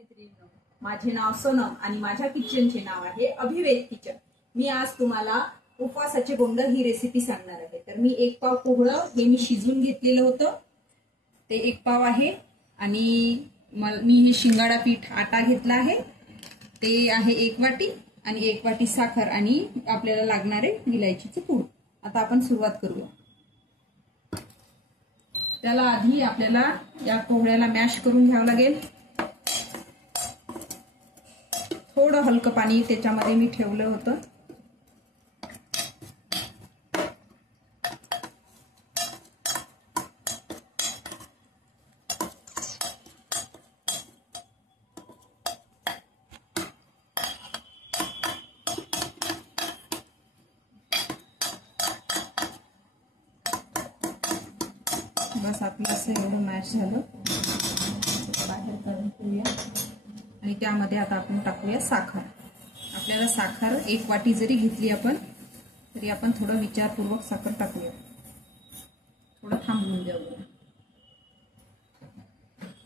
मैत्रिणींनो, माझे नाव सोनम आणि माझ्या किचनचे नाव आहे अभिवेद किचन। मी आज तुम्हाला उपवासाचे बोंड ही रेसिपी सांगणार आहे। तर मी 1 पाव कोहळं हे मी शिजवून घेतलेलं होतं, ते 1 पाव आहे। आणि मी हे शिंगाडा पीठ आटा घेतला आहे, ते आहे 1 वाटी आणि 1 वाटी साखर आणि आपल्याला लागणारे विलायचीचे पूड। आता आपण सुरुवात करूया। त्याला आधी आपल्याला या कोहळ्याला मॅश करून घ्यावं लागेल। थोडं हलकं पाणी त्याच्यामध्ये मी ठेवलं होतं। बस आपलं असं एवढं मॅश झालं, बाहेर काढून ठेवूया। आणि त्यामध्ये आता आपण टाकूया साखर। आपल्याला साखर 1 वाटी जरी घेतली आपण तरी आपण थोडं विचारपूर्वक साखर टाकूया, थोडं थांबून जाऊया।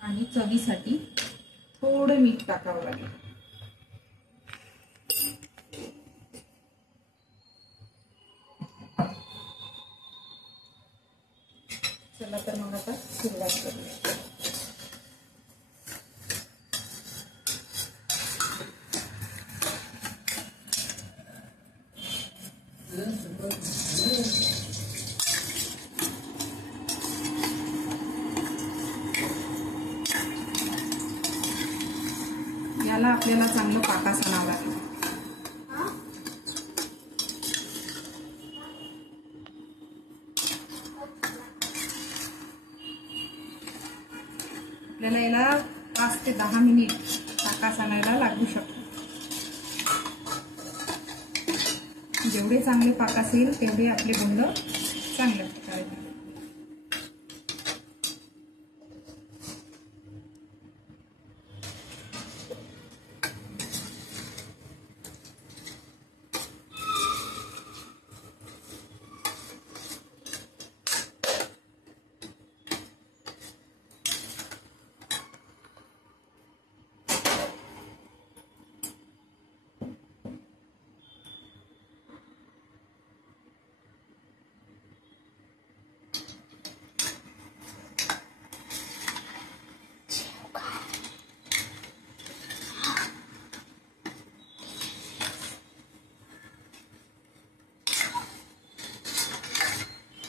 आणि चवीसाठी थोडं मीठ टाकावं लागेल। चला तर मग आता सुरुवात करूया। याला आपल्याला चांगलं पाकास आणावं लागेल। आपल्याला याला 5 ते 10 मिनिट पाकास आणायला लागू शकतो। जेवढे चांगले पाकास येईल तेवढे आपले बोंड चांगल्या प्रकारे।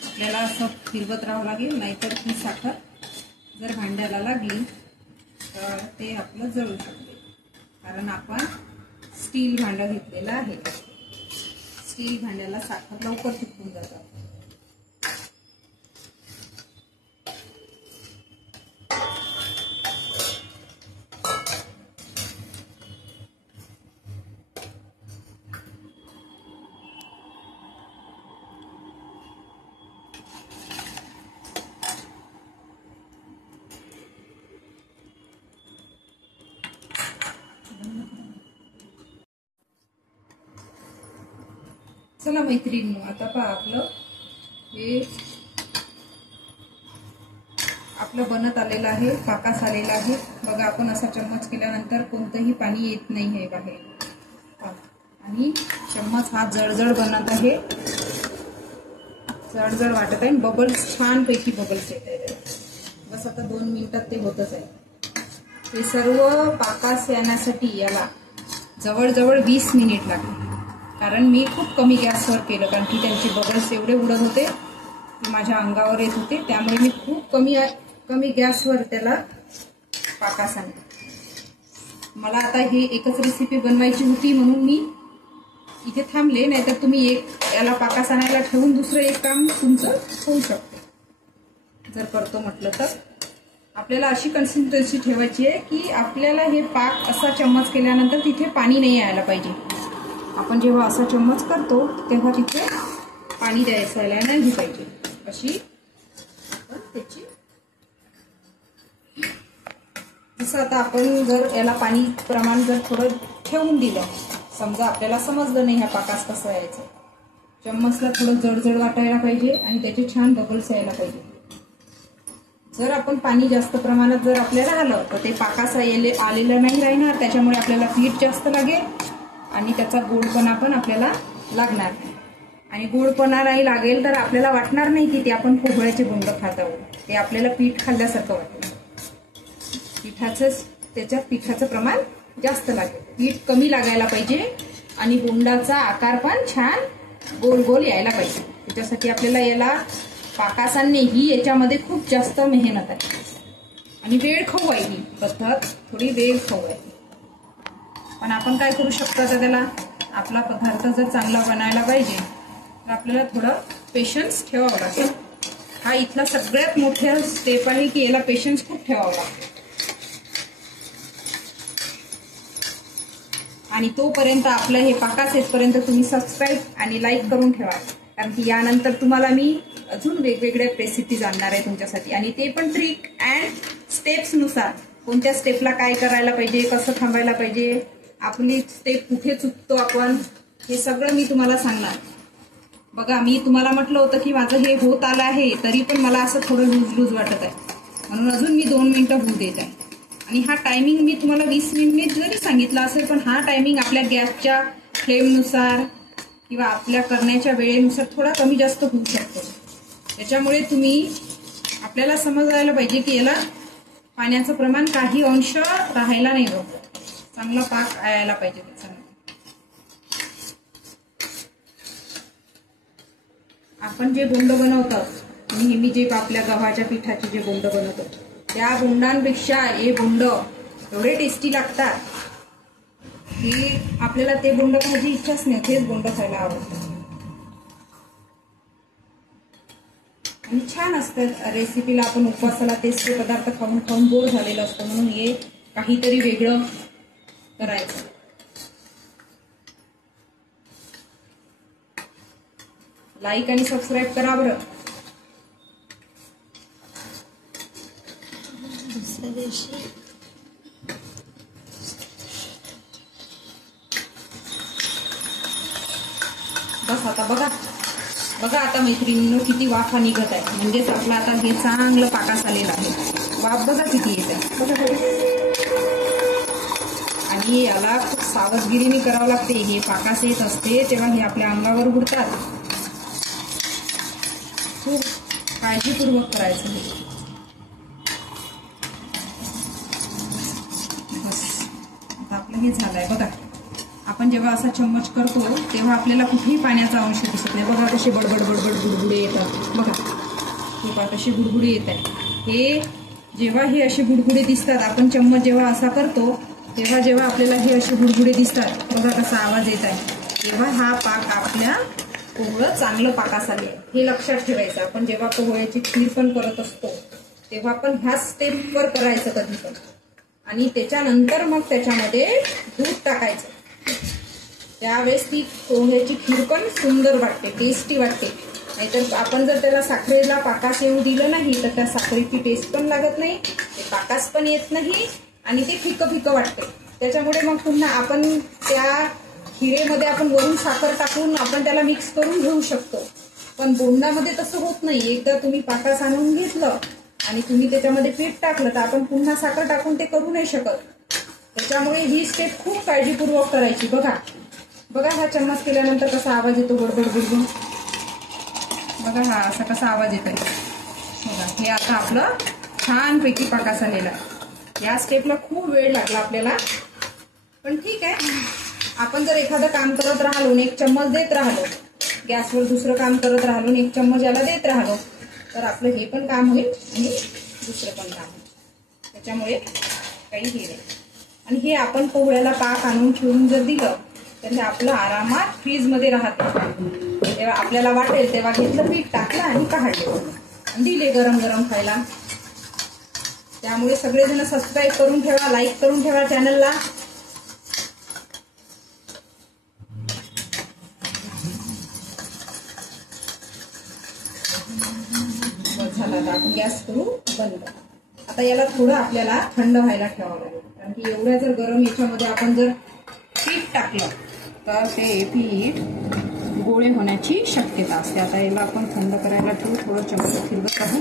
आपल्याला असं फिरवत राहावं लागेल, नाहीतर ती साखर जर भांड्याला लागली तर ते आपलं जळू शकते। कारण आपण स्टील भांडं घेतलेलं आहे, स्टील भांड्याला साखर लवकर चिपकून जातात। चला मैत्रिणींनो, आता पहा आपलं बनत आलेलं आहे, पाकास आलेला आहे। बघा, आपण असा चम्मच केल्यानंतर कोणतंही पाणी येत नाही आहे बाहेर। आणि चम्मच हा जळजळ बनत आहे, जळजळ वाटत आहे। बबल्स छानपैकी बबल्स येत आहेत। बस आता 2 मिनिटात ते होतच आहे। हे सर्व पाकास येण्यासाठी याला जवळजवळ 20 मिनिट लागले। कारण मी खूप कमी गॅसवर केलं, कारण की त्यांचे बबल्स एवढे उडत होते की माझ्या अंगावर येत होते। त्यामुळे मी खूप कमी गॅसवर त्याला पाकास आणलं। मला आता हे एकच रेसिपी बनवायची होती म्हणून मी इथे थांबले, नाहीतर तुम्ही याला पाकास आणायला ठेवून दुसरं एक काम तुमचं होऊ शकते जर करतो म्हटलं तर। आपल्याला अशी कन्सिस्टन्सी ठेवायची आहे की आपल्याला हे पाक असा चम्मच केल्यानंतर तिथे पाणी नाही यायला पाहिजे। आपण जेव्हा असा चम्मच करतो तेव्हा तिथे पाणी द्यायला नाही पाहिजे। अशी आपण त्याची जसं आता आपण जर याला पाणी प्रमाण जर थोडं ठेवून दिलं, समजा आपल्याला समजलं नाही हा पाकास कसा यायचा, चम्मचला थोडं जडजड वाटायला पाहिजे आणि त्याचे छान बबल्स यायला पाहिजे। जर आपण पाणी जास्त प्रमाणात जर आपल्याला आलं तर ते पाकास आलेलं नाही राहणार, त्याच्यामुळे आपल्याला पीठ जास्त लागेल आणि त्याचा गोडपणा पण आपल्याला लागणार नाही. आणि गोडपणा नाही लागेल तर आपल्याला वाटणार नाही की ते आपण पोहळ्याचे बोंड खात आहोत, ते आपल्याला पीठ खाल्ल्यासारखं वाटेल. त्याच्यात पिठाचं प्रमाण जास्त लागेल, पीठ कमी लागायला पाहिजे आणि बोंडाचा आकार पण छान गोल गोल यायला पाहिजे. त्याच्यासाठी आपल्याला याला पाकास आणणे ही याच्यामध्ये खूप जास्त मेहनत आहे आणि वेळ खाऊ आहे. ही पद्धत थोडी वेळ खाऊ आहे, पण आपण काय करू शकतो आता त्याला, आपला पदार्थ जर चांगला बनायला पाहिजे तर आपल्याला थोडं पेशन्स ठेवावं लागेल. हा इथला सगळ्यात मोठा स्टेप आहे की याला पेशन्स खूप ठेवावं लागतं. आणि तोपर्यंत आपलं हे पाकास येतपर्यंत तुम्ही सबस्क्राईब आणि लाईक करून ठेवा, कारण की यानंतर तुम्हाला मी अजून वेगवेगळ्या रेसिपीज आणणार आहे तुमच्यासाठी, आणि ते पण ट्रिक अँड स्टेप्सनुसार, कोणत्या स्टेपला काय करायला पाहिजे, कसं थांबायला पाहिजे, आपली स्टेप कुठे चुकतो आपण, हे सगळं मी तुम्हाला सांगणार. बघा, मी तुम्हाला म्हटलं होतं की माझं हे होत आलं आहे, तरी पण मला असं थोडं लूज वाटत आहे, म्हणून अजून मी 2 मिनिटं होऊ देत आहे. आणि हा टायमिंग मी तुम्हाला 20 मिनिट जरी सांगितला असेल, पण हा टायमिंग आपल्या गॅसच्या फ्लेमनुसार किंवा आपल्या करण्याच्या वेळेनुसार थोडा कमी जास्त होऊ शकतो. त्याच्यामुळे आपल्याला समजायला पाहिजे की याला पाण्याचं प्रमाण काही अंश राहायला नाही बघ, चांगला पाक यायला पाहिजे त्याचा. आपण जे बोंड बनवतो नेहमी, जे आपल्या गव्हाच्या पिठाचे जे बोंड बनवतो, त्या बोंडांपेक्षा हे बोंड एवढे टेस्टी लागतात की आपल्याला ते बोंड खायची इच्छाच नाही, तेच बोंड खायला आवडतं आणि छान असतं. रेसिपीला आपण उपवासाला तेच ते पदार्थ खाऊन खाऊन बोर झालेलं असतं, म्हणून हे काहीतरी वेगळं करायचं. लाईक आणि सबस्क्राईब करा बरं. बस आता बघा आता मैत्रिणींनो किती वाफा निघत आहे, म्हणजेच आपलं आता हे चांगलं पाकास आलेलं आहे. वाफ बघा किती येत आहे, बघा. आणि याला खूप सावधगिरीने करावं लागते. हे पाकास येत असते तेव्हा हे आपल्या अंगावर उडतात, खूप काळजीपूर्वक करायचं हे. बस आता आपलं हे झालंय. बघा, आपण जेव्हा असा चम्मच करतो तेव्हा आपल्याला कुठेही पाण्याचा अंश दिसत नाही. बघा कसे बडबड बडबड बुडबुडे येतात, बघा खूप कशी बुडबुडे येत आहे. हे जेव्हा हे असे बुडबुडे दिसतात, आपण चम्मच जेव्हा असा करतो तेव्हा जेव्हा आपल्याला हे असे बुडबुडे दिसतात, बघा कसा आवाज येत आहे, तेव्हा हा पाक आपल्या पोहळं चांगलं पाकास आले हे लक्षात ठेवायचं. आपण जेव्हा पोहळ्याची खीर पण करत असतो तेव्हा पण ह्या स्टेपवर करायचं कधी पण, आणि त्याच्यानंतर मग त्याच्यामध्ये दूध टाकायचं. त्यावेळेस ती पोह्याची खीर पण सुंदर वाटते, टेस्टी वाटते. नाहीतर आपण जर त्याला साखरेला पाकास येऊ दिलं नाही तर त्या साखरेची टेस्ट पण लागत नाही, ते पाकास पण येत नाही आणि ते फिकं फिकं वाटते. त्याच्यामुळे मग पुन्हा आपण त्या खिरेमध्ये आपण वरून साखर टाकून आपण त्याला मिक्स करून घेऊ शकतो, पण बोंडामध्ये तसं होत नाही. एकदा तुम्ही पाकास आणून घेतलं आणि तुम्ही त्याच्यामध्ये पीठ टाकलं तर आपण पुन्हा साखर टाकून ते करू नाही शकत. त्याच्यामुळे ही स्टेप खूप काळजीपूर्वक करायची. बघा हा चम्मच केल्यानंतर कसा आवाज येतो, बडबड बुडबुड. बघा हा असा कसा आवाज येत आहे. बघा हे आता आपलं छानपैकी पाकास आलेला आहे. या स्टेपला खूप वेळ लागला आपल्याला, पण ठीक आहे. आपण जर एखादं काम करत राहिलो, एक चम्मच देत राहिलो, गॅसवर दुसरं काम करत राहिलो, एक चम्मच याला देत राहिलो, तर आपलं हे पण काम होईल आणि दुसरं पण काम होईल. त्याच्यामुळे काही हे नाही. आणि हे आपण पोहळ्याला पाक आणून ठेवून जर दिलं तर हे आपलं आरामात फ्रीजमध्ये राहतं. तेव्हा आपल्याला वाटेल तेव्हा घेतलं, पीठ टाकलं आणि काढले आणि दिले गरम गरम खायला. त्यामुळे सगळेजण सबस्क्राईब करून ठेवा, लाईक करून ठेवा चॅनलला. झाला, आता आपण गॅस करू बंद. आता याला थोडं आपल्याला थंड व्हायला ठेवावं लागेल, कारण की एवढ्या जर गरम याच्यामध्ये आपण जर पीठ टाकलं तर ते पीठ गोळे होण्याची शक्यता असते. आता याला आपण थंड करायला ठेवू, थोडं चमच फिरवत राहू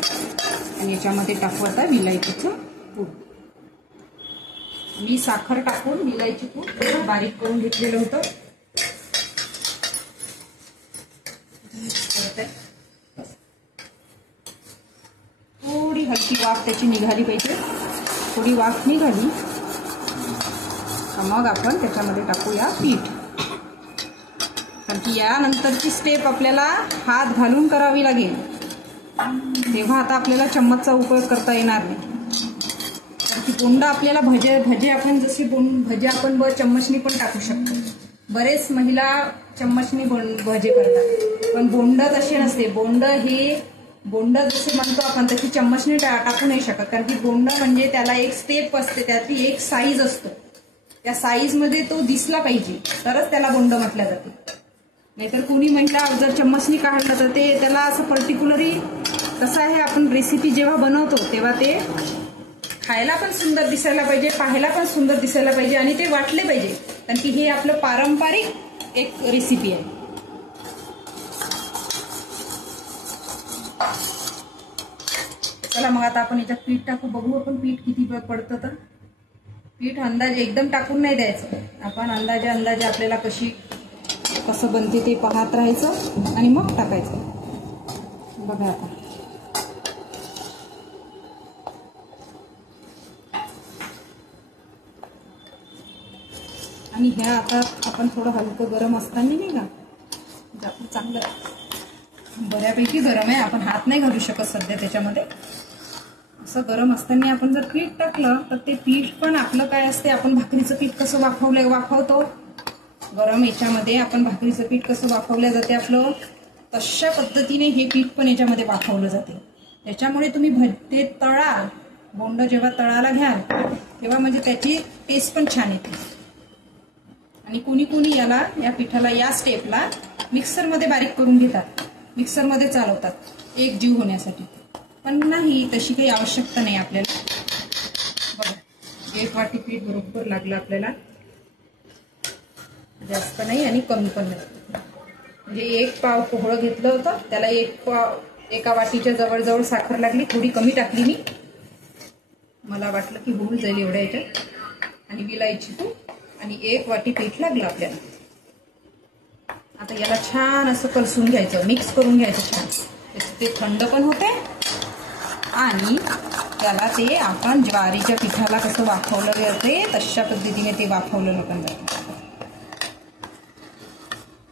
आणि याच्यामध्ये टाकू आता विलायचीचं पूड. मी साखर टाकून विलायची पूड बारीक करून घेतलेलं होतं. थोडी हलकी वाफ त्याची निघाली पाहिजे. थोडी वाफ निघाली मग आपण त्याच्यामध्ये टाकूया पीठ. कारण की यानंतरची स्टेप आपल्याला हात घालून करावी लागेल, तेव्हा आता आपल्याला चम्मचचा उपयोग करता येणार नाही. कारण की बोंड आपल्याला भजे आपण जसे भजे आपण चम्मचनी पण टाकू शकतो. बरेच महिला चम्मचनी भजे करतात, पण बोंड तसे नसते. बोंड जसे म्हणतो आपण तशी चम्मचनी टाकू नाही शकत. कारण की बोंड म्हणजे त्याला एक स्टेप असते, त्यातली एक साईज असतो. त्या साईजमध्ये तो दिसला पाहिजे तरच त्याला बोंड म्हटलं जाते. नाहीतर कुणी महिला जर चम्मचनी काढलं तर ते त्याला असं पर्टिक्युलरली कसं आहे, आपण रेसिपी जेव्हा बनवतो तेव्हा ते खायला पण सुंदर दिसायला पाहिजे, पाहायला पण सुंदर दिसायला पाहिजे आणि ते वाटले पाहिजे. कारण की हे आपलं पारंपरिक एक रेसिपी आहे. चला मग आता आपण याच्यात पीठ टाकू, बघू आपण पीठ किती पडतं. तर पीठ अंदाजे एकदम टाकून नाही द्यायचं, आपण अंदाजे आपल्याला कसं बनते ते पाहत राहायचं आणि मग टाकायचं. बघा आता आणि ह्या आता आपण थोडं हलकं गरम असताना नाही का, म्हणजे आपण चांगलं बऱ्यापैकी गरम आहे, आपण हात नाही घालू शकत सध्या त्याच्यामध्ये. असं गरम असताना आपण जर पीठ टाकलं तर ते पीठ पण आपलं काय असते, आपण भाकरीचं पीठ कसं वाफवतो गरम याच्यामध्ये, आपण भाकरीचं पीठ कसं वाफवलं जाते आपलं, तशा पद्धतीने हे पीठ पण याच्यामध्ये वाफवलं जाते. त्याच्यामुळे तुम्ही ते तळाल, बोंड जेव्हा तळाला घ्याल तेव्हा म्हणजे त्याची टेस्ट पण छान येते. आणि कुणी या पिठाला या स्टेपला मिक्सरमध्ये बारीक करून घेतात, मिक्सरमध्ये चालवतात एक जीव होण्यासाठी. पण नाही, तशी काही आवश्यकता नाही आपल्याला. बघा 1 वाटी पीठ बरोबर लागलं आपल्याला, जास्त नाही आणि कमी पण नाही. म्हणजे 1 पाव पोहळं घेतलं होतं, त्याला 1 वाटीच्या जवळजवळ साखर लागली. थोडी कमी टाकली मी, मला वाटलं की होऊन जाईल एवढ्या याच्यात. आणि विलायची पूड आणि 1 वाटी पीठ लागलं आपल्याला. आता याला छान असं कलसून घ्यायचं, मिक्स करून घ्यायचं छान. ते थंड पण होते आणि त्याला ते आपण ज्वारीच्या पिठाला कसं वाफवलं जाते तशा पद्धतीने ते वाफवलं पण जातं.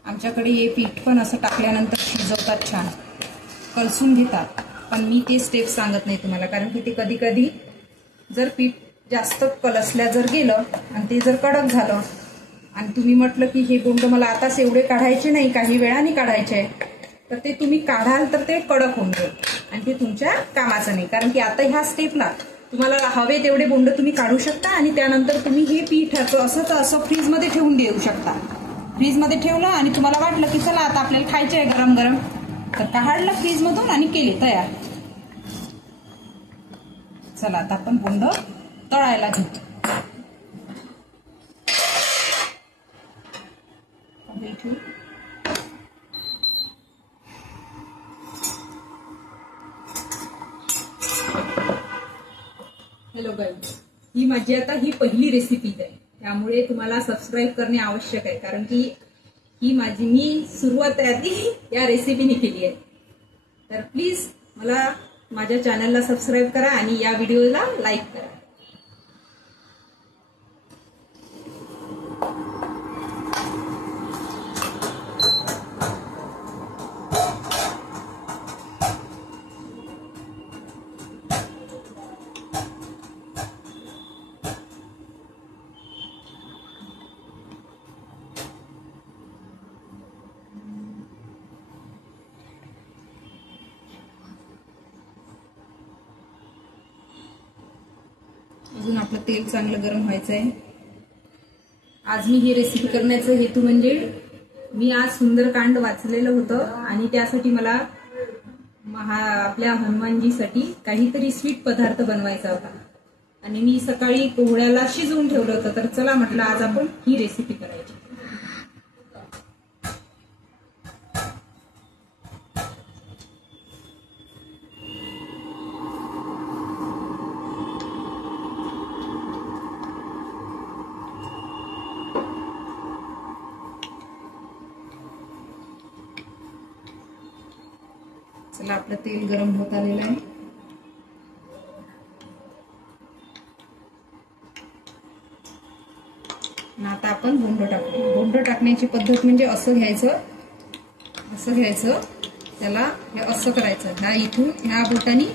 आमच्याकडे हे पीठ पण असं टाकल्यानंतर शिजवतात, छान कलसून घेतात. पण मी ते स्टेप सांगत नाही तुम्हाला, कारण की ते कधी कधी जर पीठ जास्त कलसल्या जर गेलं आणि ते जर कडक झालं आणि तुम्ही म्हटलं की हे बोंड मला आताच एवढे काढायचे नाही, काही वेळाने काढायचे आहे, तर ते तुम्ही काढाल तर ते कडक होऊन जाईल आणि ते तुमच्या कामाचं नाही. कारण की आता ह्या स्टेपला तुम्हाला हवे तेवढे बोंड तुम्ही काढू शकता आणि त्यानंतर तुम्ही हे पीठ असं फ्रीजमध्ये ठेवून देऊ शकता. फ्रीजमध्ये ठेवलं आणि तुम्हाला वाटलं की चला आता आपल्याला खायचे आहे गरम गरम, तर काढलं फ्रीजमधून आणि केले तयार. चला आता आपण बोंड तळायला घेऊ. हॅलो गाईज, ही माझी आता पहिली रेसिपी आहे, त्यामुळे तुम्हाला सबस्क्राईब करणे आवश्यक आहे. कारण की ही मी सुरुवात या रेसिपीने केली आहे. तर प्लीज मला माझ्या चॅनलला सबस्क्राईब करा आणि या व्हिडिओला लाईक करा. अजून आपलं तेल चांगलं गरम व्हायचं आहे. आज मी ही रेसिपी करण्याचा हेतू म्हणजे मी आज सुंदरकांड वाचलेलं होतं आणि त्यासाठी मला आपल्या हनुमानजीसाठी काहीतरी स्वीट पदार्थ बनवायचा होता आणि मी सकाळी पोहळ्याला शिजवून ठेवलं होतं. तर चला म्हटलं आज आपण ही रेसिपी करायची. चला आपलं तेल गरम होत आलेलं आहे. आता आपण बोंड टाकू. बोंड टाकण्याची पद्धत म्हणजे असं घ्यायचं, त्याला हे असं करायचं. ह्या बोटानी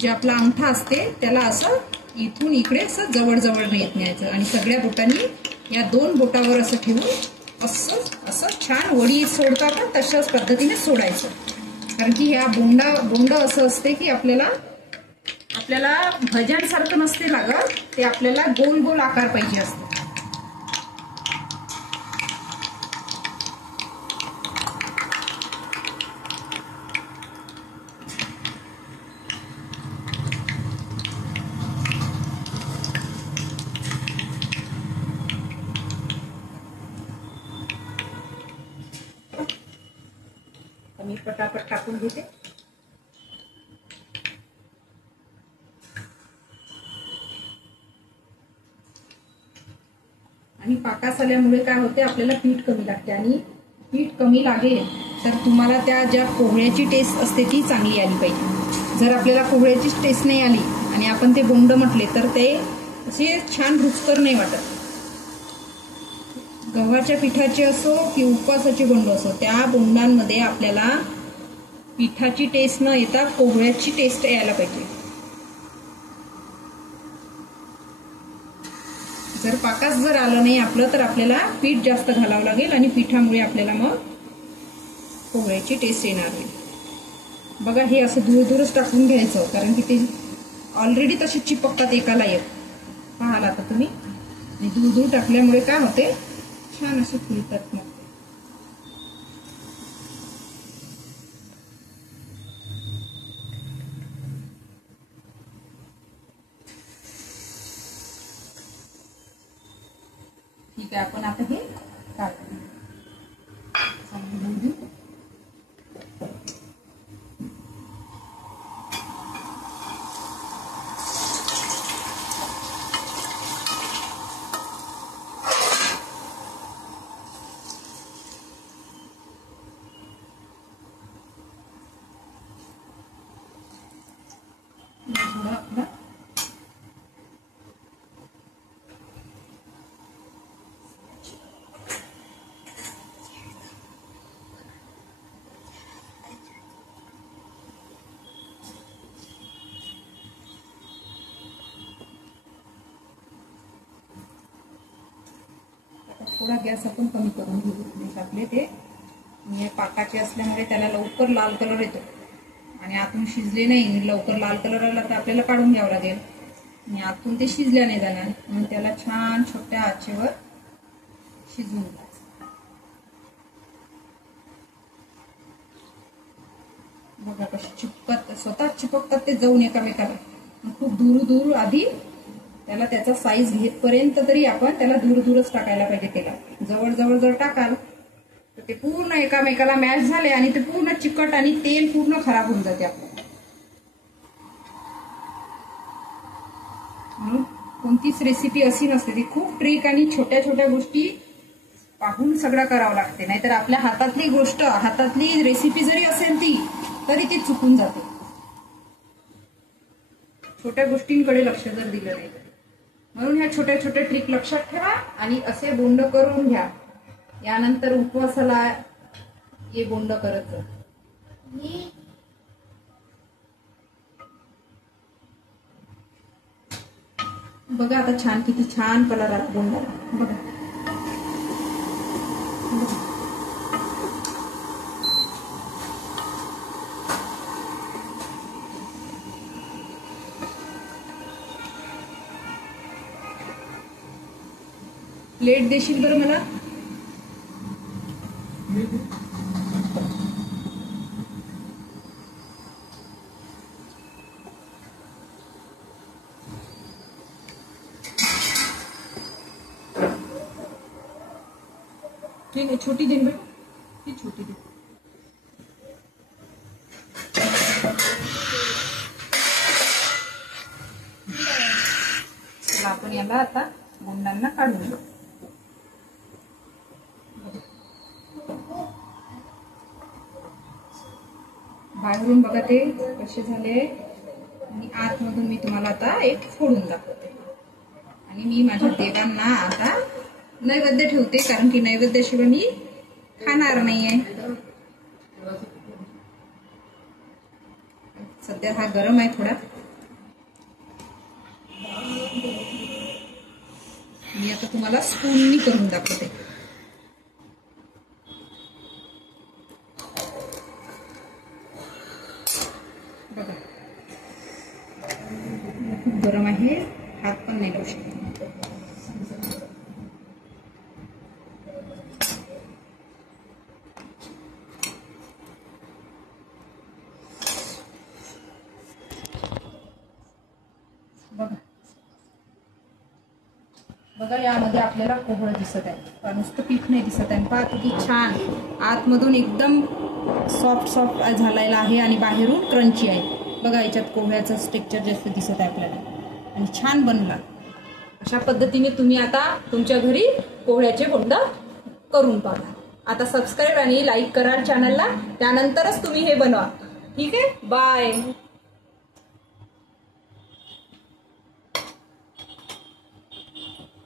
जे आपला अंगठा असते त्याला असं इथून इकडे असं जवळ जवळ नेत न्यायचं आणि सगळ्या बोटांनी या 2 बोटावर असं ठेवून असं छान वडी सोडतो आपण तशाच पद्धतीने सोडायचं. कारण की ह्या बोंड असं असते की आपल्याला भज्यांसारखं नसते लागत, ते आपल्याला गोल गोल आकार पाहिजे असतो. मी पटापट टाकून घेते. आणि पाकास आल्यामुळे काय होते, आपल्याला पीठ कमी लागते. आणि पीठ कमी लागेल तर तुम्हाला त्या ज्या पोह्याची टेस्ट असते ती चांगली आली पाहिजे. जर आपल्याला पोह्याची टेस्ट नाही आली आणि आपण ते बोंड म्हटले तर ते असे छान रुचकर नाही वाटत. गव्हाच्या पिठाचे असो की उपवासाचे बोंड असो, त्या बोंडांमध्ये आपल्याला पिठाची टेस्ट न येता पोह्याची टेस्ट यायला पाहिजे. जर पाकास जर आलं नाही आपलं तर आपल्याला पीठ जास्त घालावं लागेल आणि पिठामुळे आपल्याला मग पोह्याची टेस्ट येणार नाही. बघा हे असं दूरच टाकून घ्यायचं, कारण की ते ऑलरेडी तसे चिपकतात एकाला एक. पाहाल आता तुम्ही. आणि दूर टाकल्यामुळे काय होते, छान असे फुलतात. मग ठीक आहे, आपण आता हे काढू. थोडा गॅस आपण कमी करून घेऊ. आपले ते पाकाचे असल्यामुळे त्याला लवकर लाल कलर येतो आणि आतून शिजले नाही. लवकर लाल कलर आला तर आपल्याला काढून घ्यावं लागेल आणि आतून ते शिजल्या नाही जाणार. म्हणून त्याला छान छोट्या आचेवर शिजवून घ्यायचं. बघा कसे चिपकतात, स्वतः चिपकतात ते जाऊन एकामेकाला. खूप दूर आधी त्याला त्याचा साईज घेतपर्यंत तरी आपण त्याला दूरच टाकायला पाहिजे. त्याला जवळ जर टाकाल तर ते पूर्ण एकामेकाला मॅच झाले आणि ते पूर्ण चिकट आणि तेल पूर्ण खराब होऊन जाते आपलं. म्हणून कोणतीच रेसिपी अशी नसते, ती खूप ट्रिक आणि छोट्या गोष्टी पाहून सगळं करावं लागते. नाहीतर आपल्या हातातली रेसिपी जरी असेल ती तरी ती चुकून जाते. छोट्या गोष्टींकडे लक्ष जर दिलं नाही. म्हणून ह्या छोट्या ट्रिक लक्षात ठेवा आणि असे बोंड करून घ्या. यानंतर उपवासाला हे बोंड करत जा. बघा आता किती छान कलर आला बोंडाला. बघा प्लेट देशील बरं मला. नहीं छोटी दिन में ये छोटी दिन. चला आपण याला आता बोंडांना काढून घेऊ. बाहेर बाहेरून बघा ते कसे झाले आणि आतमधून मी तुम्हाला आता एक फोडून दाखवते. आणि मी माझ्या देवांना आता नैवेद्य ठेवते, कारण की नैवेद्याशिवाय मी खाणार नाहीये. सध्या हा गरम आहे थोडा. मी आता तुम्हाला स्पूननी करून दाखवते. बघा खूप गरम आहे, हात पण नाही लावू शकत. बघा बघा यामध्ये आपल्याला कोहळं दिसत आहे, नुसतं पीठ नाही दिसत आहे. पहा किती छान आतमधून एकदम सॉफ्ट झालेला आहे आणि बाहेरून क्रंची आहे. बघा याच्यात कोहळ्याचं टेक्स्चर जास्त दिसत आहे आपल्याला आणि छान बनला. अशा पद्धतीने तुम्ही आता तुमच्या घरी कोहळ्याचे बोंड करून पहा. आता सबस्क्राईब आणि लाईक करा चॅनलला, त्यानंतरच तुम्ही हे बनवा. ठीक आहे, बाय.